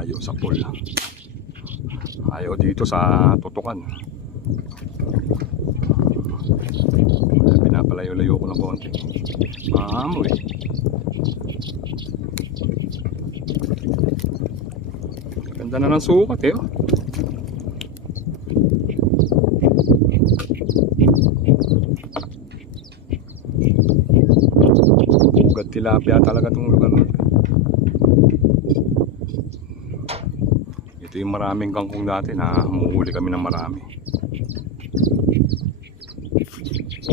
malayo sa pool. Ayaw dito sa tutukan. Pinapalayo-layo ko ng konti. Maamoy. Ganda na ng sukat eh. Ugat tilapia talaga itong lugar na. Ito yung maraming kangkong dati na humuhuli kami ng marami.